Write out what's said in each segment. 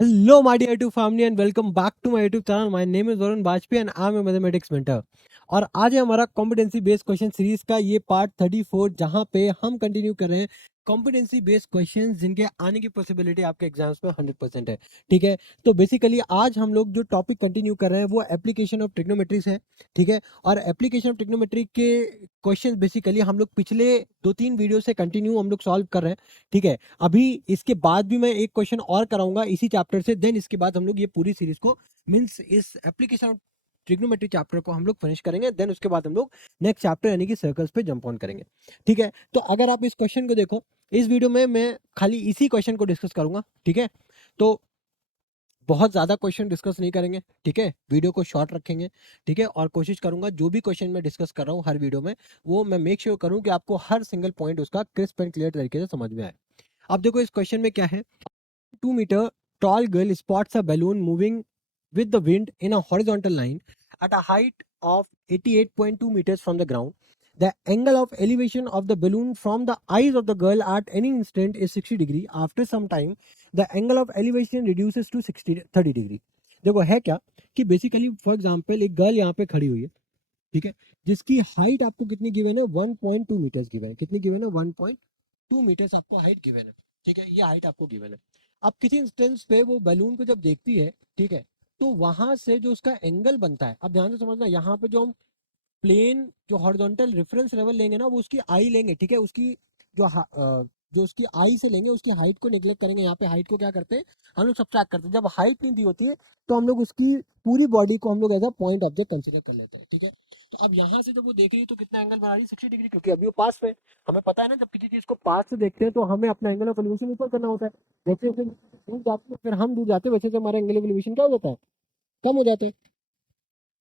Hello, my dear YouTube family, and welcome back to my YouTube channel. My name is Varun Bajpayee and I'm a mathematics mentor. और आज है हमारा competency based question series का ये part 34, जहां पे हम कंटिन्यू कर रहे हैं कॉम्पिटेंसी बेस्ड क्वेश्चंस जिनके आने की पॉसिबिलिटी आपके एग्जाम्स में 100% है। ठीक है, तो बेसिकली आज हम लोग जो टॉपिक कंटिन्यू कर रहे हैं वो एप्लीकेशन ऑफ ट्रिग्नोमेट्री है। ठीक है, और एप्लीकेशन ऑफ ट्रिग्नोमेट्री के क्वेश्चन बेसिकली हम लोग पिछले 2-3 वीडियो से कंटिन्यू हम लोग सॉल्व कर रहे हैं। ठीक है, अभी इसके बाद भी मैं एक क्वेश्चन और कराऊंगा इसी चैप्टर से, देन इसके बाद हम लोग ये पूरी सीरीज को मींस इस एप्लीकेशन ऑफ ट्रिग्नोमेट्री चैप्टर को हम लोग फिनिश करेंगे। देन उसके बाद हम लोग नेक्स्ट चैप्टर यानी कि सर्कल्स पे जंप ऑन करेंगे। ठीक है, तो अगर आप इस क्वेश्चन को देखो, इस वीडियो में मैं खाली इसी क्वेश्चन को डिस्कस करूंगा। ठीक है, तो बहुत ज़्यादा क्वेश्चन डिस्कस नहीं करेंगे। ठीक है, वीडियो को शॉर्ट रखेंगे। ठीक है, और कोशिश करूंगा जो भी क्वेश्चन मैं डिस्कस कर रहा हूँ हर वीडियो में, वो मैं मेक श्योर करूँ कि आपको हर सिंगल पॉइंट उसका क्रिस्प एंड क्लियर तरीके से समझ में आए। अब देखो इस क्वेश्चन में क्या है। 2 meter tall girl spots a balloon moving with the wind in a horizontal line at a height of 88.2 meters from the ground. The angle of elevation of the balloon from the eyes of the girl at any instant is 60 degree. After some time, the angle of elevation reduces to 30 degree. देखो है क्या कि basically for example एक girl यहाँ पे खड़ी हुई है। ठीक है, जिसकी हाइट आपको कितनी गिवन है, 1.2 मीटर्स गिवन है। कितनी गिवन है, 1.2 मीटर्स आपको हाइट गिवन है। ठीक है, ये हाइट आपको गिवन है। अब किसी इंस्टेंस पे वो बैलून को जब देखती है, ठीक है, तो वहां से जो उसका एंगल बनता है, अब ध्यान से समझना, यहाँ पे जो हम प्लेन जो हॉरिजॉन्टल रेफरेंस लेवल लेंगे ना, वो उसकी आई लेंगे। ठीक है, उसकी जो जो उसकी आई से लेंगे, उसकी हाइट को निगलेक्ट करेंगे। यहाँ पे हाइट को क्या करते हैं, हम लोग सब्ट्रैक्ट करते हैं। जब हाइट नहीं दी होती है तो हम लोग उसकी पूरी बॉडी को हम लोग as a point object consider कर लेते हैं। ठीक है, तो अब यहाँ से जब वो देख रही है तो कितना एंगल बना रही है, 60 डिग्री, क्योंकि अभी वो पास में। हमें पता है ना, जब किसी चीज को पास से देखते हैं तो हमें अपना एंगल ऑफ एलिवेशन ऊपर करना होता है। जैसे जैसे दूर जाते हैं, फिर हम दूर जाते हैं, वैसे वैसे हमारा एंगल ऑफ एलिवेशन क्या हो जाता है, कम हो जाता है।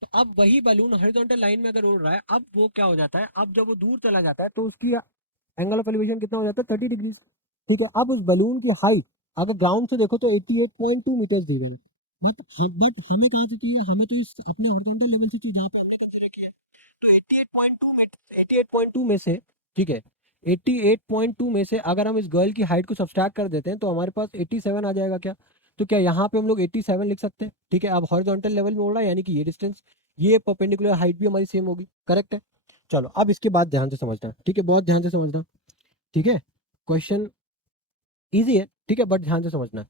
तो अब वही बलून हॉरिजॉन्टल लाइन में अगर उड़ रहा है, अब वो क्या हो जाता है, अब जब वो दूर चला जाता है तो उसकी एंगल ऑफ एलिवेशन कितना हो जाता है, 30 डिग्री। ठीक है, अब उस बलून की हाइट अगर ग्राउंड से देखो तो 88.2 मीटर दी गई। बट हमें कहाँ से चाहिए, हमें तो इस अपने हॉरिजॉन्टल लेवल से चाहिए जहाँ पे हमने कंसीडर किया है। तो 88.2 में 88.2 में से, ठीक है, 88.2 में से अगर हम इस गर्ल की हाइट को सब्सट्रैक्ट कर देते हैं तो हमारे पास 87 आ जाएगा क्या। तो क्या यहाँ पे हम लोग 87 लिख सकते हैं। ठीक है, अब हॉरिजॉन्टल लेवल में उड़ रहा है यानी कि ये डिस्टेंस, ये परपेंडिकुलर हाइट भी हमारी सेम होगी। करेक्ट है। चलो अब इसके बाद ध्यान से समझना। ठीक है, बहुत ध्यान से समझना। ठीक है, क्वेश्चन इजी है। ठीक है, बट ध्यान से समझना।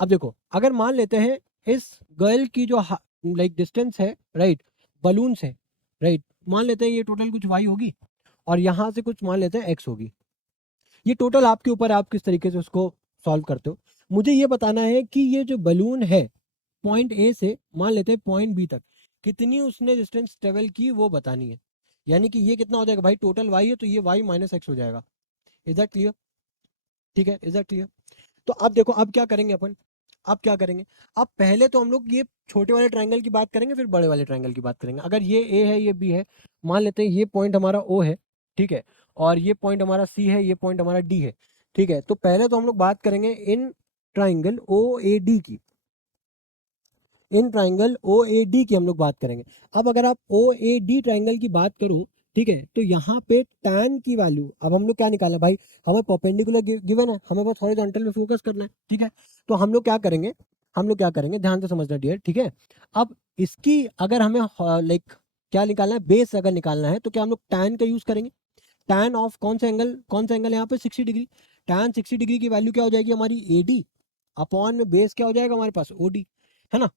अब देखो, अगर मान लेते हैं इस गर्ल की जो लाइक डिस्टेंस है, राइट, बलून से, राइट, मान लेते हैं ये टोटल कुछ वाई होगी और यहाँ से कुछ मान लेते हैं एक्स होगी। ये टोटल आपके ऊपर, आप किस तरीके से उसको सॉल्व करते हो। मुझे ये बताना है कि ये जो बलून है पॉइंट ए से मान लेते हैं पॉइंट बी तक कितनी उसने डिस्टेंस ट्रेवल की वो बतानी है। यानी कि ये कितना हो जाएगा भाई, टोटल वाई है तो ये वाई माइनस एक्स हो जाएगा। Is that clear. ठीक है, इज दैट क्लियर। तो अब देखो, अब क्या करेंगे अपन, अब क्या करेंगे, अब पहले तो हम लोग ये छोटे वाले ट्रायंगल की बात करेंगे, फिर बड़े वाले ट्रायंगल की बात करेंगे। अगर ये ए है, ये बी है, मान लेते हैं ये पॉइंट हमारा ओ है। ठीक है, और ये पॉइंट हमारा सी है, ये पॉइंट हमारा डी है। ठीक है, तो पहले तो हम लोग बात करेंगे इन ट्राइंगल ओ ए डी की, इन ट्राइंगल ओ ए डी की हम लोग बात करेंगे। अब अगर आप ओ ए डी ट्राइंगल की बात करो, ठीक है, तो यहाँ पे tan की वैल्यू, अब हम लोग क्या निकालना है भाई, हमें परपेंडिकुलर गिवन है, हमें बस हॉरिजॉन्टल में फोकस करना है। ठीक है, तो हम लोग क्या करेंगे, हम लोग क्या करेंगे, ध्यान से समझना डियर। ठीक है, अब इसकी अगर हमें लाइक क्या निकालना है, बेस अगर निकालना है तो क्या हम लोग tan का यूज करेंगे। tan ऑफ कौन सा एंगल, कौन सा एंगल यहाँ पे, 60 डिग्री। tan 60 डिग्री की वैल्यू क्या हो जाएगी हमारी, ए डी अपॉन में बेस क्या हो जाएगा हमारे पास, ओ डी, है ना।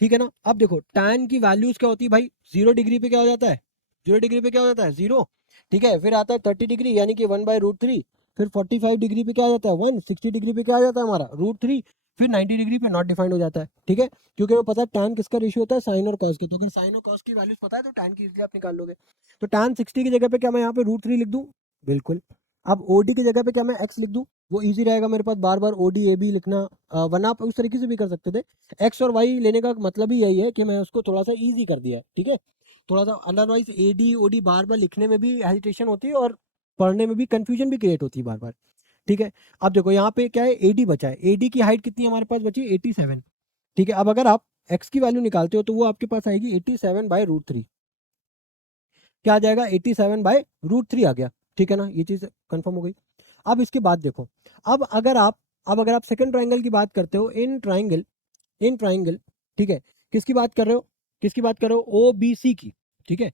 ठीक है ना। अब देखो tan की वैल्यूज क्या होती है भाई, 0 डिग्री पे क्या हो जाता है, 0 डिग्री पे क्या हो जाता है, 0। ठीक है, फिर आता है 30 डिग्री यानी कि 1/√3। फिर 45 डिग्री पे क्या हो जाता है 1, 60 डिग्री पे क्या आ जाता है हमारा √3। फिर 90 डिग्री पे नॉट डिफाइंड हो जाता है। ठीक है, क्योंकि हमें पता है tan किसका रेशियो होता है, साइन और कॉस के। तो अगर साइन और कॉस की वैल्यूज पता है तो tan की इजीली आप निकाल लोगे। तो tan 60 की जगह पे क्या मैं यहाँ पे √3 लिख दूं, बिल्कुल। अब ओडी की जगह पे क्या मैं x लिख दूं, वो इजी रहेगा मेरे पास, बार बार ओडी ए बी लिखना, वरना आप उस तरीके से भी कर सकते थे। एक्स और वाई लेने का मतलब ही यही है कि मैं उसको थोड़ा सा इजी कर दिया है। ठीक है, थोड़ा सा, otherwise A D O D बार बार लिखने में भी हेजिटेशन होती है और पढ़ने में भी कंफ्यूजन भी क्रिएट होती है बार बार। ठीक है, अब देखो यहाँ पे क्या है, ए डी बचा है, ए डी की हाइट कितनी हमारे पास बची, 87। ठीक है, अब अगर आप एक्स की वैल्यू निकालते हो तो वो आपके पास आएगी 87/√3। क्या आ जाएगा, 87/√3 आ गया। ठीक है ना, ये चीज कंफर्म हो गई। अब इसके बाद देखो, अब अगर आप अब अगर आप सेकंड ट्राइंगल की बात करते हो, इन ट्राइंगल, ठीक है, किसकी बात कर रहे हो, किसकी बात कर रहे हो, ओ बी सी की, ठीक है,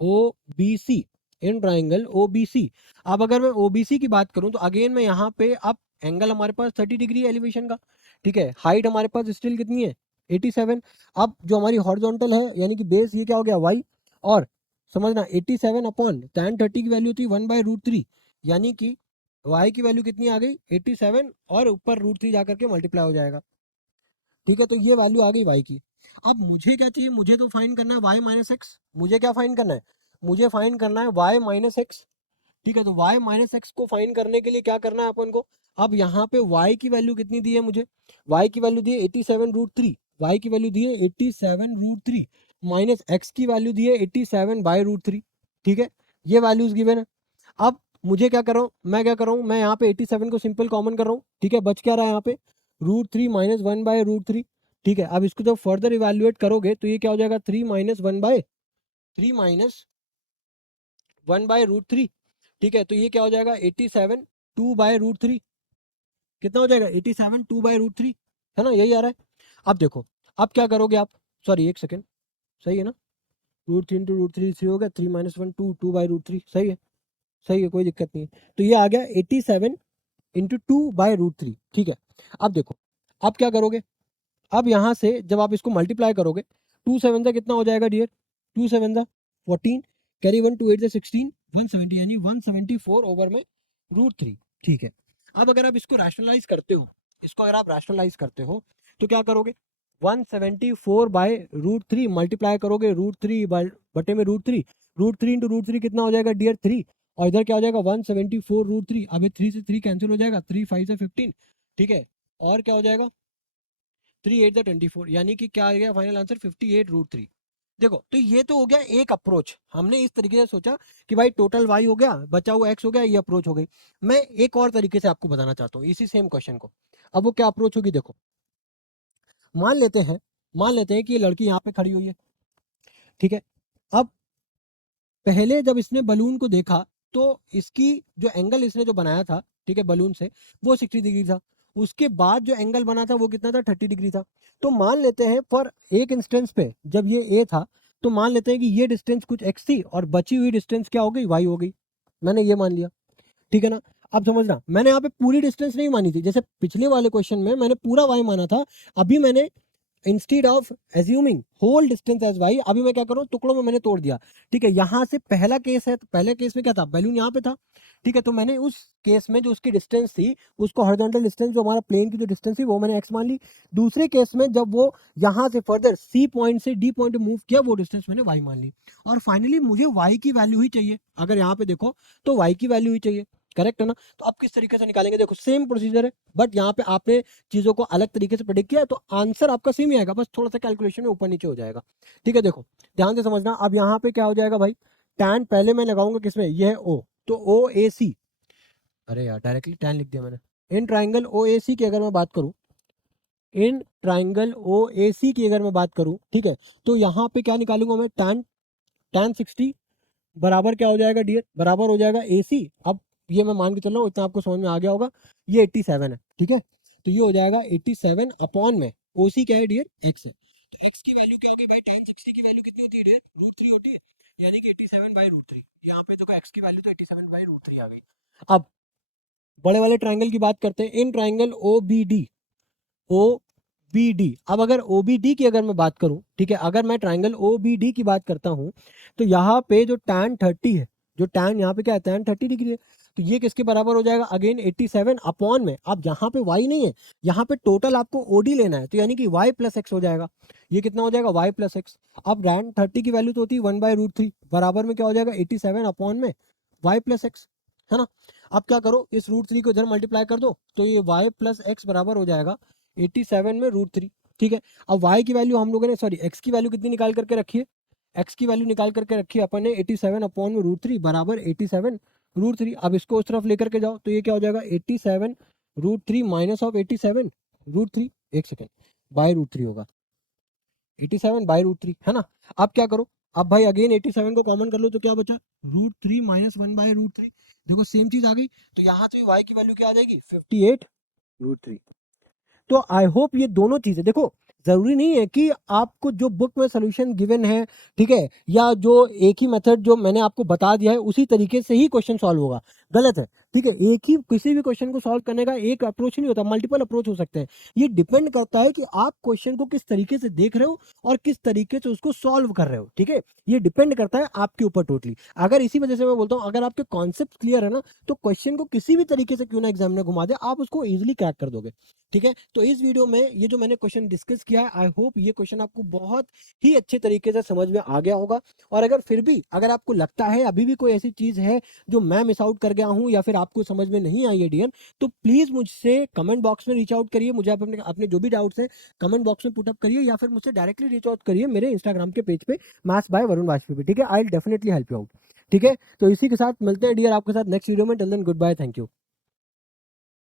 O B C, in triangle O B C. अब अगर मैं ओ बी सी की बात करूं तो अगेन मैं यहाँ पे, अब एंगल हमारे पास 30 डिग्री एलिवेशन का, ठीक है, हाइट हमारे पास स्टिल कितनी है 87। अब जो हमारी हॉरिजॉन्टल है यानी कि बेस, ये क्या हो गया वाई, और समझना 87 अपॉन tan 30 की वैल्यू थी 1/√3, यानी कि y की वैल्यू कितनी आ गई 87, और ऊपर √3 जाकर के मल्टीप्लाई हो जाएगा, ठीक है। तो ये वैल्यू आ गई y की। अब मुझे क्या चाहिए, मुझे तो फाइंड करना है y माइनस एक्स, मुझे क्या फाइंड करना है, मुझे फाइंड करना है y माइनस एक्स, ठीक है। तो y माइनस एक्स को फाइंड करने के लिए क्या करना है अपन को, अब यहाँ पे y की वैल्यू कितनी दी है मुझे, y की वैल्यू दी है 87√3, y की वैल्यू दी है 87√3, माइनस x की वैल्यू दी है 87/√3, ठीक है। ये वैल्यूज गिवन है। अब मुझे क्या कर रहा हूँ, मैं क्या कर रहा हूँ, मैं यहाँ पे 87 को सिंपल कॉमन कर रहा हूँ, ठीक है, बच क्या रहा है यहाँ पे √3 माइनस 1/√3, ठीक है। अब इसको जब फर्दर इवेल्युएट करोगे तो ये क्या हो जाएगा 3 माइनस 1/√3, ठीक है। तो ये क्या हो जाएगा 87 2/√3, कितना हो जाएगा 87 2/√3, है ना, यही आ रहा है। अब देखो, अब क्या करोगे आप, सॉरी एक सेकेंड, सही है ना, √3 इंटू √3 3 हो गया, 3 माइनस 1 2 2/√3, सही है, सही है, कोई दिक्कत नहीं है। तो ये आ गया 87 इंटू 2/√3, ठीक है। अब देखो, अब क्या करोगे, अब यहाँ से जब आप इसको मल्टीप्लाई करोगे, 2 7 का कितना हो जाएगा डियर, 2 7 का 14, कैरी 1 2 8 से 16, 170, यानी 174 ओवर में √3, ठीक है। अब अगर आप इसको रैशनलाइज करते हो, इसको अगर आप रैशनलाइज करते हो तो क्या करोगे, 174/√3 मल्टीप्लाई करोगे √3 बटे में √3, √3 इंटू √3 कितना हो जाएगा डियर 3, और इधर क्या हो जाएगा 174√3, अब ये 3 से 3 कैंसिल हो जाएगा, 3 5 से 15, ठीक है, और क्या हो जाएगा 3 8 24, यानी कि क्या आ गया फाइनल आंसर 58√3। देखो, तो ये तो हो गया एक अप्रोच, हमने इस तरीके से सोचा कि भाई टोटल वाई हो गया, बचा हुआ एक्स हो गया, ये अप्रोच हो गई। मैं एक और तरीके से आपको बताना चाहता हूँ इसी सेम क्वेश्चन को। अब वो क्या अप्रोच होगी, देखो, मान लेते हैं, मान लेते हैं कि ये लड़की यहाँ पे खड़ी हुई है, ठीक है। अब पहले जब इसने बलून को देखा तो इसकी जो एंगल इसने जो बनाया था, ठीक है, बलून से, वो 60 डिग्री था। उसके बाद जो एंगल बना था वो कितना था 30 डिग्री था। तो मान लेते हैं फॉर एक इंस्टेंस पे जब ये ए था, तो मान लेते हैं कि ये डिस्टेंस कुछ एक्स थी और बची हुई डिस्टेंस क्या हो गई वाई हो गई, मैंने ये मान लिया, ठीक है ना। अब समझना, मैंने यहाँ पे पूरी डिस्टेंस नहीं मानी थी, जैसे पिछले वाले क्वेश्चन में मैंने पूरा वाई माना था, अभी मैंने instead of assuming whole distance as y, अभी मैं क्या करूँ टुकड़ों में मैंने तोड़ दिया, ठीक है। यहाँ से पहला केस है, तो पहले केस में क्या था, बैलून यहाँ पे था, ठीक है। तो मैंने उस केस में जो उसकी डिस्टेंस थी, उसको हॉरिजॉन्टल डिस्टेंस जो हमारा प्लेन की जो डिस्टेंस थी वो मैंने एक्स मान ली। दूसरे केस में जब वो यहाँ से फर्दर सी पॉइंट से डी पॉइंट मूव किया, वो डिस्टेंस मैंने वाई मान ली। और फाइनली मुझे वाई की वैल्यू ही चाहिए, अगर यहाँ पे देखो तो वाई की वैल्यू ही चाहिए, करेक्ट है ना। तो अब किस तरीके से निकालेंगे, देखो सेम प्रोसीजर है, बट यहाँ पे आपने चीजों को अलग तरीके से प्रेडिक्ट किया है, तो आंसर आपका सेम ही आएगा, बस थोड़ा सा कैलकुलेशन में ऊपर नीचे हो जाएगा, ठीक है। देखो ध्यान से समझना, अब यहाँ पे क्या हो जाएगा भाई, टैन पहले मैं लगाऊंगा किसमें, ये है ओ, तो ओ ए सी, अरे यार डायरेक्टली टैन लिख दिया मैंने। इन ट्राइंगल ओ ए सी की अगर मैं बात करूं, इन ट्राइंगल ओ ए सी की अगर मैं बात करूं, ठीक है, तो यहाँ पे क्या निकालूंगा मैं, टैन, टैन 60 बराबर क्या हो जाएगा डियर, बराबर हो जाएगा ए सी। अब ये मैं मान के चल रहा हूँ, इतना आपको समझ में आ गया होगा, ये 87 है, ठीक है। तो ये हो जाएगा 87 अपॉन में ओ सी क्या है डियर, एक्स है। तो एक्स की वैल्यू क्या होगी भाई, tan 60 की वैल्यू कितनी होती है डियर, √3 होती है, यानी कि 87/√3। यहाँ पे देखो एक्स की वैल्यू तो 87/√3 आ गई। अब बड़े वाले ट्राइंगल की बात करते हैं, इन triangle O B D, O B D. अब अगर ओ बी डी की अगर मैं बात करूं, ठीक है, अगर मैं ट्राइंगल ओ बी डी की बात करता हूं, तो यहाँ पे जो tan 30 है, जो tan यहाँ पे क्या है, tan 30 डिग्री है, तो ये किसके बराबर हो जाएगा अगेन 87 अपॉन में, अब यहाँ पे y नहीं है, यहाँ पे टोटल आपको ओडी लेना है, तो यानी कि y प्लस एक्स हो जाएगा, ये कितना हो जाएगा y प्लस एक्स। अब tan 30 की वैल्यू तो होती है 1/√3, बराबर में क्या हो जाएगा 87 अपॉन में y प्लस एक्स, है ना। अब क्या करो, इस √3 को इधर मल्टीप्लाई कर दो, तो ये y प्लस एक्स बराबर हो जाएगा 87 में √3, ठीक है। अब y की वैल्यू हम लोगों ने, सॉरी x की वैल्यू कितनी निकाल करके रखी है, x की वैल्यू निकाल करके रखी है अपन ने 87 अपॉन में √3 बराबर 87 √3। अब इसको उस तरफ लेकर के जाओ, तो ये क्या हो जाएगा 87 √3 माइनस ऑफ 87 √3, एक सेकेंड, बाय √3 होगा, 87/√3, है ना। अब क्या करो, अब भाई अगेन 87 को कॉमन कर लो, तो क्या बचा √3 माइनस 1/√3, देखो सेम चीज आ गई। तो यहाँ से y की वैल्यू क्या आ जाएगी 58 √3। तो आई होप ये दोनों चीजें देखो, जरूरी नहीं है कि आपको जो बुक में सोल्यूशन गिवन है, ठीक है, या जो एक ही मेथड जो मैंने आपको बता दिया है उसी तरीके से ही क्वेश्चन सॉल्व होगा, गलत है। ठीक है, एक ही किसी भी क्वेश्चन को सॉल्व करने का एक अप्रोच नहीं होता, मल्टीपल अप्रोच हो सकते हैं। ये डिपेंड करता है कि आप क्वेश्चन को किस तरीके से देख रहे हो और किस तरीके से उसको सॉल्व कर रहे हो। ठीक है, ये डिपेंड करता है आपके ऊपर टोटली। अगर इसी वजह से मैं बोलता हूँ, अगर आपके कॉन्सेप्ट क्लियर है ना, तो क्वेश्चन को किसी भी तरीके से क्यों ना एग्जाम में घुमा दे, आप उसको इजिली क्रैक कर दोगे। ठीक है, तो इस वीडियो में ये जो मैंने क्वेश्चन डिस्कस किया है, आई होप ये क्वेश्चन आपको बहुत ही अच्छे तरीके से समझ में आ गया होगा। और अगर फिर भी अगर आपको लगता है अभी भी कोई ऐसी चीज है जो मैं मिस आउट कर गया हूं या फिर आपको समझ में नहीं आई है डीएन, तो प्लीज मुझसे कमेंट बॉक्स में रीच आउट करिए। मुझे आप अपने अपने जो भी डाउट्स हैं कमेंट बॉक्स में पुट अप करिए, या फिर मुझसे डायरेक्टली रीच आउट करिए मेरे इंस्टाग्राम के पेज पे, मैथ्स बाय वरुण वाजपेयी पे। ठीक है, I will definitely help you out. ठीक है, तो इसी के साथ मिलते हैं डियर आपके साथ नेक्स्ट वीडियो में। Till then good bye, thank you.